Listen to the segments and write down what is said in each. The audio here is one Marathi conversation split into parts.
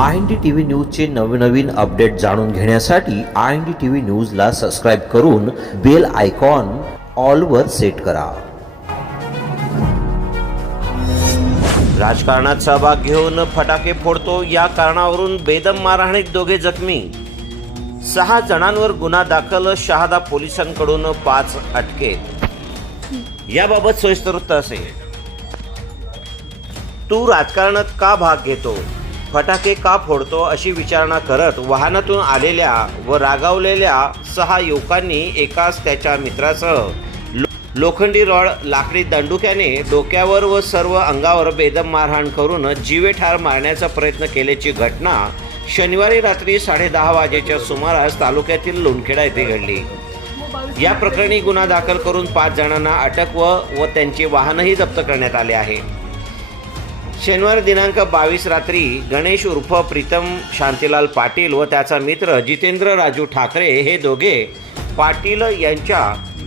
I N D T V न्यूजचे नवनवीन अपडेट जाणून घेण्यासाठी I N D T V न्यूजला सबस्क्राईब करून बेल आयकॉन ऑलवर सेट करा. राजकारणात सहभाग घेऊन फटाके फोडतो या कारणावरून बेदम मारहाणीत दोघे जखमी. सहा जणांवर गुन्हा दाखल शहादा पोलिसांकडून पाच अटके. याबाबत सविस्तर वृत्त असे तू राजकारणात का भाग घेतो? फटाके का फोडतो अशी विचारणा करत वाहनातून आलेल्या व रागावलेल्या सहा युवकांनी एकाच त्याच्या मित्रासह लो- लोखंडी रॉड लाकडी दंडुक्याने डोक्यावर व सर्व अंगावर बेदम मारहाण करून जीवे ठार मारण्याचा प्रयत्न केल्याची घटना शनिवारी रात्री साडेदहा वाजेच्या सुमारास तालुक्यातील लोणखेडा येथे घडली. या प्रकरणी गुन्हा दाखल करून पाच जणांना अटक व व त्यांचे वाहनही जप्त करण्यात आले आहे. शनिवार दिनांक बावीस रात्री गणेश उर्फ प्रीतम शांतीलाल पाटील व त्याचा मित्र जितेंद्र राजू ठाकरे हे दोघे पाटील यांच्या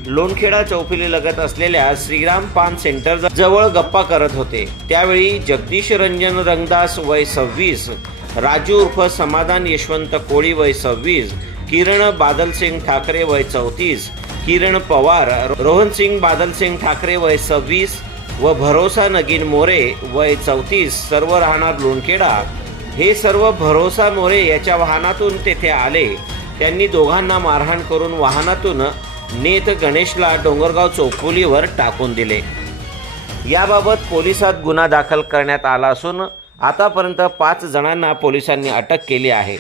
लोणखेडा चौफुली लगत असलेल्या श्रीराम पान सेंटर जवळ गप्पा करत होते. त्यावेळी जगदीश रंजन रंगदास वय सव्वीस राजू उर्फ समाधान यशवंत कोळी वय सव्वीस किरण बादलसिंग ठाकरे वय चौतीस किरण पवार रोहन सिंग बादलसिंग ठाकरे वय सव्वीस व भरोसा नगीन मोरे वय चौतीस सर्व राहणार लोणखेडा. हे सर्व भरोसा मोरे याच्या वाहनातून तेथे आले. त्यांनी दोघांना मारहाण करून वाहनातून नेत गणेशला डोंगरगाव चौफुलीवर टाकून दिले. याबाबत पोलिसात गुन्हा दाखल करण्यात आला असून आतापर्यंत पाच जणांना पोलिसांनी अटक केली आहे.